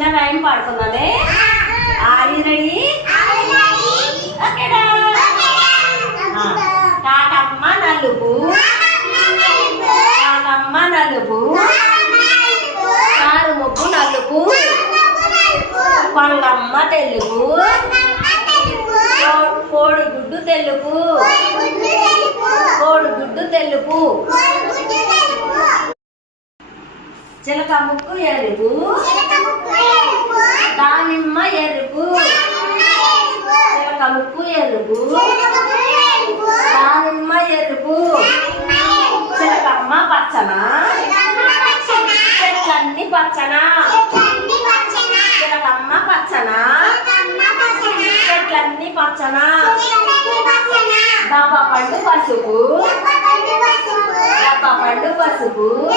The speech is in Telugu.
చిన్న రైమ్ పాడుకుందామే? ఆర్ యు రెడీ తాతమ్మ నలుపు. తాతమ్మ నలుపు. కారు ముగ్గు నలుపు. కొంగమ్మ తెలుపు. కో- కోడిగుడ్డు తెలుపు. కోడిగుడ్డు తెలుపు. చిలక ముక్కు ఎరుపు. దానిమ్మ ఎరుపు. చిలక ముక్కు ఎరుపు. దానిమ్మ ఎరుపు. చిలకమ్మ పచ్చన. చెట్లన్నీ పచ్చన. చిలకమ్మ పచ్చన. చెట్లన్నీ పచ్చన. దబ్బ పండు పసుపు. దబ్బ పండు పసుపు.